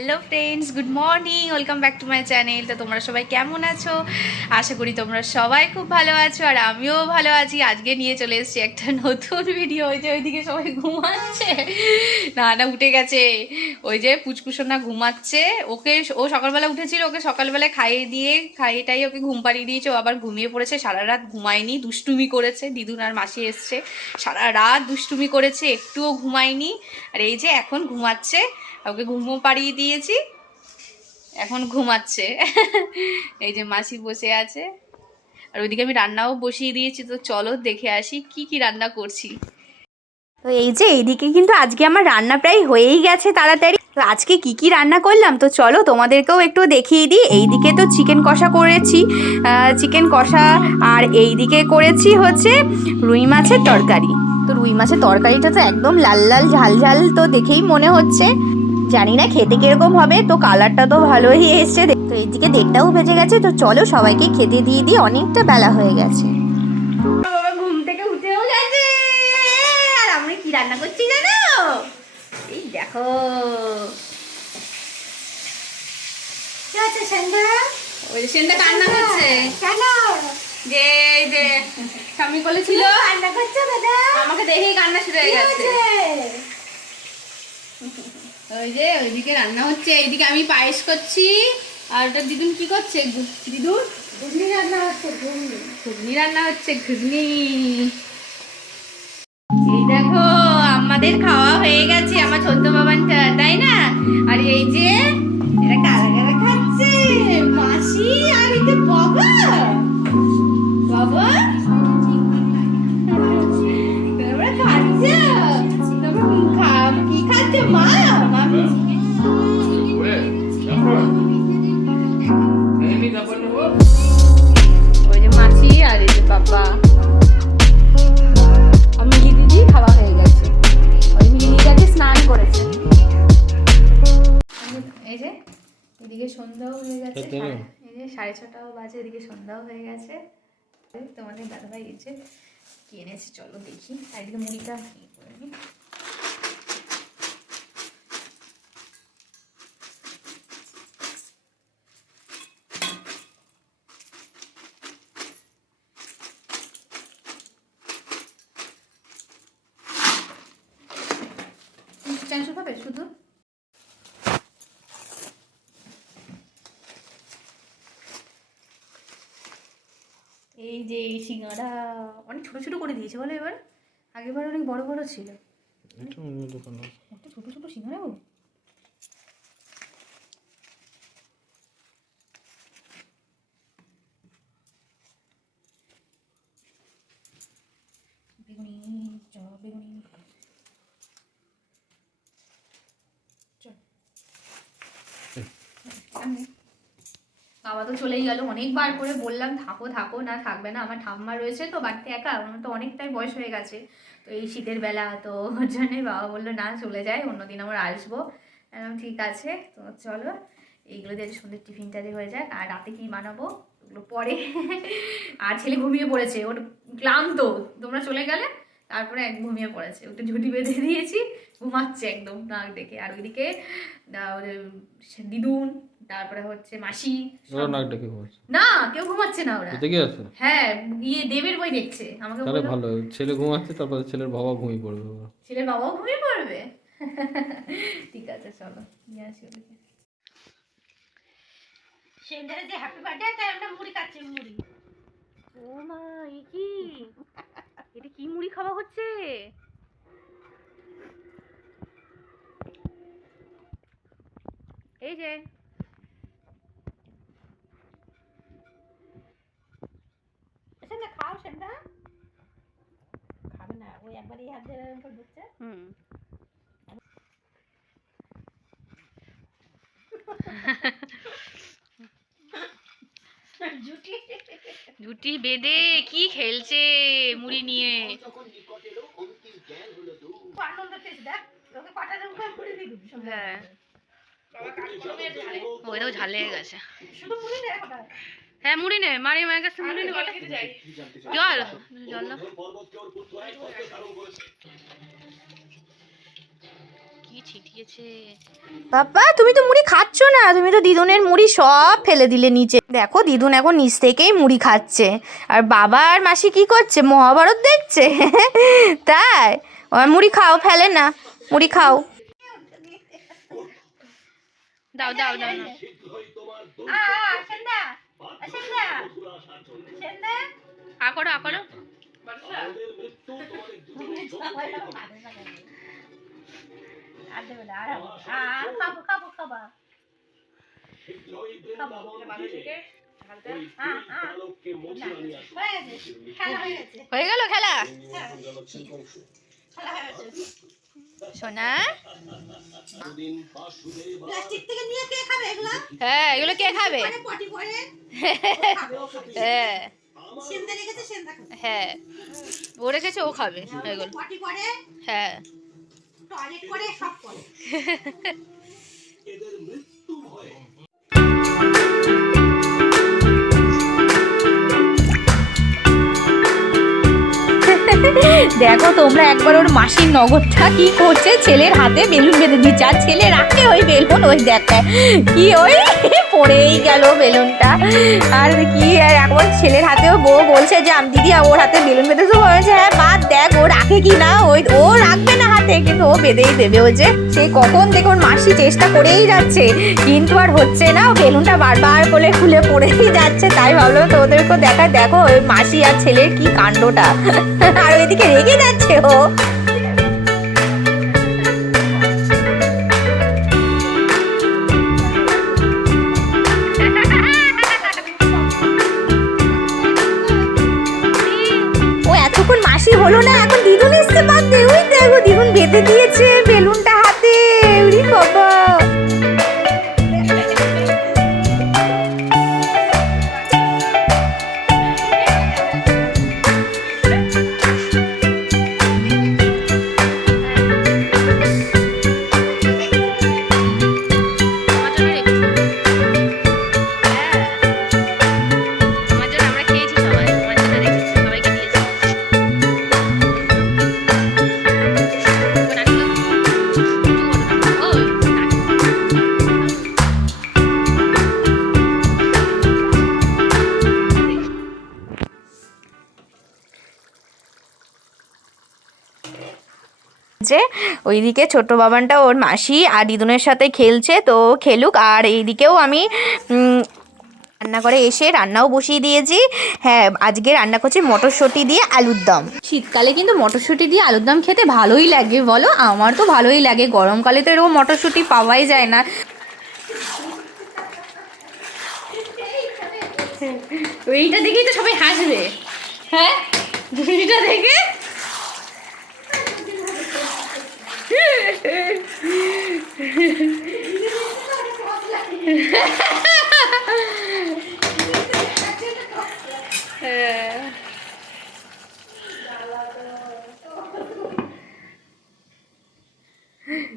Hello friends good morning welcome back to my channel তো তোমরা সবাই কেমন আছো? আশা করি তোমরা সবাই খুব ভালো আছো আর আমিও ভালো আছি। আজকে নিয়ে চলে এসেছি একটা নতুন ভিডিও ওই যে ওইদিকে সবাই ঘুমাচ্ছে। না না, উঠে গেছে। ওই যে পুচকুসোনা ঘুমাচ্ছে। ওকে ও সকালবেলা উঠেছিল, ওকে সকালবেলা খাইয়ে দিয়ে খাইয়ে টাইয়ে ওকে ঘুম পাড়িয়ে দিয়েছে। ও আবার ঘুমিয়ে পড়েছে। সারা রাত ঘুমায়নি, দুষ্টুমি করেছে। দিদুন আর মাসি এসছে। সারা রাত দুষ্টুমি করেছে, একটুও ঘুমায়নি। আর এই যে এখন ঘুমাচ্ছে। ওকে ঘুমও পাড়িয়ে দিয়েছি। এখন ঘুমাচ্ছে। এই যে মাসি বসে আছে। আর ওইদিকে আমি রান্নাও বসিয়ে দিয়েছি, তো চলো দেখে আসি কি কি রান্না করছি। তো এই যে এইদিকে কিন্তু আজকে আমার রান্না প্রায় হয়েই গেছে তাড়াতাড়ি। তো আজকে কি কি রান্না করলাম? তো চলো তোমাদেরকেও একটু দেখিয়ে দিই। এইদিকে তো চিকেন কষা করেছি চিকেন কষা আর এইদিকে করেছি হচ্ছে রুই মাছের তরকারি। তো রুই মাছের তরকারিটা তো একদম লাল লাল, ঝাল ঝাল তো দেখেই মনে হচ্ছে। জানি না খেতে কীরকম হবে তো কালারটা তো ভালোই এসছে। তো এইদিকে দেড়টাও বেজে গেছে তো চলো সবাইকে খেতে দিয়ে দিই অনেকটা বেলা হয়ে গেছে। ঘুম থেকে উঠেও গেছে। আর আমরা কি রান্না করছি জানো? এই দেখো। ওই যে কান্না করছে। যে এই যে স্বামী বলেছিল আমাকে দেখেই কান্না শুরু হয়ে গেছে। ওই যে ওইদিকে রান্না হচ্ছে এইদিকে আমি পায়েস করছি। আর ওটা দিদুন কি করছে? দিদুন? ঘুগনি রান্না হচ্ছে ঘুগনি রান্না হচ্ছে ঘুগনি। এই দেখো আমাদের খাওয়া হয়ে গেছে আমার ছোট্ট বাবানটা তাই না? আর এই যে গেছে এই যে সাড়ে ছটাও বাজে এদিকে সন্ধ্যাও হয়ে গেছে। তোমাদের দাদাভাই গেছে কি এনেছে চলো দেখি। আর এদিকে মুড়িটা। পাবে শুধু সিঙ্গাড়া অনেক ছোট ছোট করে দিয়েছে বলো এবার। আগেবার অনেক বড় বড় ছিল। এটা অন্য দোকান একটা ছোট ছোট সিঙ্গাড়া গো। আমি বাবা তো চলেই গেল। অনেকবার করে বললাম, থাকো থাকো, না থাকবে না, আমার ঠাম্মা রয়েছে তো, বাড়িতে একা, আমার তো অনেকটাই বয়স হয়ে গেছে। তো এই শীতের বেলা তো ওর জন্যই বাবা বলল, না, চলে যায় অন্যদিন আমরা আসব। ঠিক আছে, তো চলো, এইগুলো দিয়ে আজকে সন্ধ্যের টিফিনটা দিয়ে হয়ে যাক, আর রাতে কি বানাবো, ওগুলো পরে। আর ছেলে ঘুমিয়ে পড়েছে, ওর ক্লান্ত, তোমরা চলে গেলে? তারপরে এক ঘুমিয়ে পড়েছে। ওকে ঝুটি বেঁধে দিয়েছি ঘুমাচ্ছে একদম নাক দেখে আর ওইদিকে দিদুন তারপরে হচ্ছে মাসি না কেউ ঘুমাচ্ছে না ওরা। কি আছে? হ্যাঁ গিয়ে দেবের বই দেখছে। আমাকে তাহলে ভালো ছেলে ঘুমাচ্ছে তারপরে ছেলের বাবা ঘুমিয়ে পড়বে। ছেলের বাবাও ঘুমিয়ে পড়বে? ঠিক আছে চলো নিয়ে আসি ওদিকে। সেন্টারে যে হ্যাপি বার্থডে তাই আমরা মুড়ি খাচ্ছি মুড়ি। ও মা এ কি? এটা কি মুড়ি খাওয়া হচ্ছে? এই যে। সেটা খাও সেটা। খাবে না ওই একবার এই হাত করে দিচ্ছে হুম। জুটি জুটি বেঁধে কি খেলছে মুড়ি নিয়ে? হ্যাঁ। ওইটাও ঝাল লেগে গেছে। হ্যাঁ মুড়ি নে। মারি মায়ের কাছে মুড়ি নে। জল। জল। বাবা তুমি তো মুড়ি খাচ্ছ না। তুমি তো দিদুনের মুড়ি সব ফেলে দিলে নিচে। দেখো দিদুন এখন নিচ থেকেই মুড়ি খাচ্ছে। আর বাবা আর মাসি কি করছে? মহাভারত দেখছে? তাই? মুড়ি খাও ফেলে না। মুড়ি খাও। দাও দাও দাও না আ আর দেবে না আর খাব খাব খাব। হয়ে গেল খেলা হয়ে সোনা এগুলো হ্যাঁ এগুলো কে খাবে? হ্যাঁ। হ্যাঁ। ও রেখেছে ও খাবে। এগুলো হ্যাঁ। টয়লেট করে সব করে। দেখো, তোমরা একবার ওর মাসির নগদটা কি করছে? ছেলের হাতে বেলুন বেঁধে দিচ্ছে। আর ছেলে রাখে ওই বেলুন, ওই দেখায় কি ওই? পড়েই গেল বেলুনটা। আর কি, আর একবার ছেলের হাতেও বউ বলছে যে, আমি, দিদি, ওর হাতে বেলুন বেঁধে তো বলেছে হ্যাঁ বাদ দেখ, ও রাখে কি না? ওই, ও রাখবে না হাতে, কিন্তু ও বেঁধেই দেবে। ও যে, সে কখন থেকে ওর মাসি চেষ্টা করেই যাচ্ছে, কিন্তু আর হচ্ছে না। বেলুনটা বারবার করে খুলে পড়েই যাচ্ছে। তাই ভাবলাম, তোদেরকেও দেখা দেখো, ওই মাসি আর ছেলের কি কাণ্ডটা। আর ওইদিকে রেগে যাচ্ছে ও। ও এতক্ষণ মাসি হলো না এখন যে ওইদিকে ছোট বাবানটা ওর মাসি আর দিদুনের সাথে খেলছে তো খেলুক। আর এইদিকেও আমি উম, রান্নাঘরে এসে রান্নাও বসিয়ে দিয়েছি। হ্যাঁ আজকে রান্না করছি মটরশুঁটি দিয়ে আলুর দম। শীতকালে কিন্তু মটরশুঁটি দিয়ে আলুর দম খেতে ভালোই লাগে বলো? আমার তো ভালোই লাগে। গরমকালে তো এরকম মটরশুঁটি পাওয়াই যায় না। এইটা দেখেই তো সবাই হাসবে। হ্যাঁ? দেখে?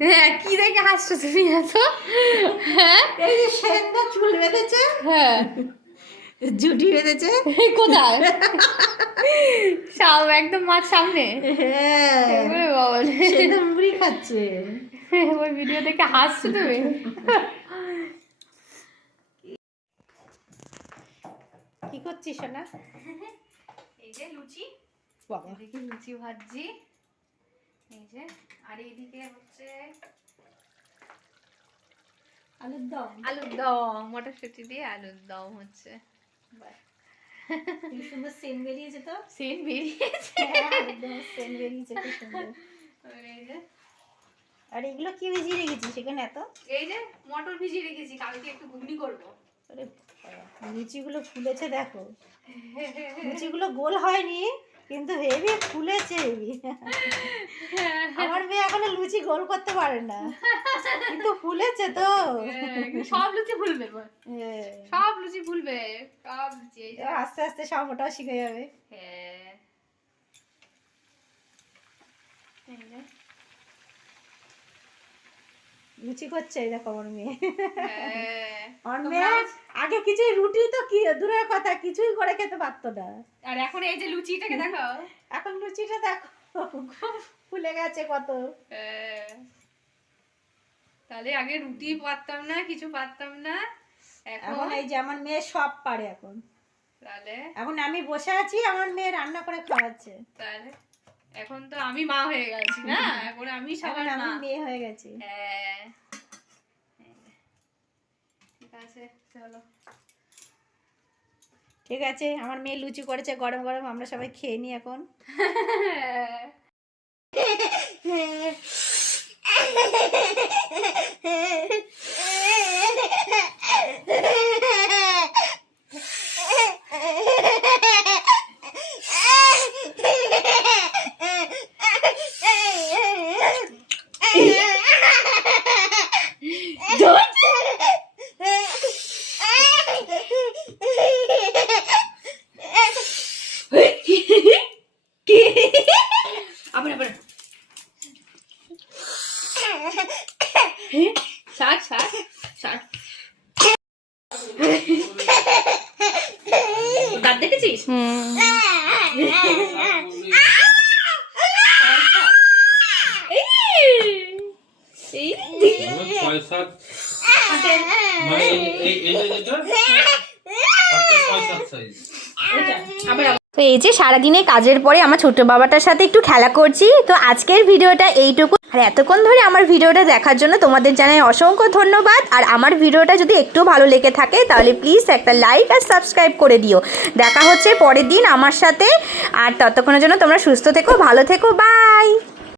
হ্যাঁ কি দেখে হাসছো তুমি এত? হ্যাঁ? এই যে চুল বেঁধেছে। হ্যাঁ। জুটি বেঁধেছে। কোথায়? সাম একদম মাছ সামনে। হ্যাঁ। বাবা। মুড়ি খাচ্ছে। ওই ভিডিও দেখে হাসছো তুমি কি করছিস সোনা? এই যে লুচি। বাবা। এদিকে লুচি ভাজি এই যে আর এইদিকে হচ্ছে আলুর দম। আলুর দম মটরশুঁটি দিয়ে আলুর দম হচ্ছে। কি সুন্দর সেন বেরিয়েছে তো। সেন বেরিয়েছে। হ্যাঁ, একদম সেন বেরিয়েছে কি সুন্দর। এই যে আর এগুলো কি ভিজিয়ে রেখেছিস সেখানে এত? এই যে মটর ভিজিয়ে রেখেছি কালকে একটু ঘুগনি করব। আরে লুচিগুলো ফুলেছে দেখো। লুচিগুলো গোল হয়নি কিন্তু হেভি ফুলেছে হেভি। আমার মেয়ে এখনও লুচি গোল করতে পারে না। কিন্তু ফুলেছে তো। সব লুচি ভুলবে হ্যাঁ। সব লুচি ভুলবে সব লুচি এই যে। এবার আস্তে আস্তে সব ওটাও শিখে যাবে। হ্যাঁ। লুচি করছে এই দেখো আমার মেয়ে। হ্যাঁ। আমার মেয়ে আগে কিছুই রুটি তো কি দূরের কথা কিছুই করে খেতে পারতো না। আর এখন এই যে লুচিটাকে দেখো। এখন লুচিটা দেখো ফুলে গেছে কত। হ্যাঁ। তাহলে আগে রুটি পারতাম না কিছু পারতাম না। এখন এখন এই যে আমার মেয়ে সব পারে এখন। তাহলে? এখন আমি বসে আছি আমার মেয়ে রান্না করে খাওয়াচ্ছে। তাহলে? এখন তো আমি মা হয়ে গেছি না? এখন আমি সবার আমি মা। মেয়ে হয়ে গেছি। হ্যাঁ। ঠিক আছে চলো। ঠিক আছে আমার মেয়ে লুচি করেছে গরম গরম আমরা সবাই খেয়ে নিই এখন। আবার ষাট ষাট ষাট দাঁত দেখেছিস? এই মানে এই- এই যেটা সাইজ আবার। তো এই যে সারাদিনে কাজের পরে আমার ছোট বাবাটার সাথে একটু খেলা করছি, তো আজকের ভিডিওটা এইটুকু। আর এতক্ষণ ধরে আমার ভিডিওটা দেখার জন্য তোমাদের জানাই অসংখ্য ধন্যবাদ। আর আমার ভিডিওটা যদি একটু ভালো লেগে থাকে, তাহলে প্লিজ একটা লাইক আর সাবস্ক্রাইব করে দিও। দেখা হচ্ছে পরের দিন আমার সাথে। আর ততক্ষণের জন্য তোমরা সুস্থ থেকো, ভালো থেকো বাই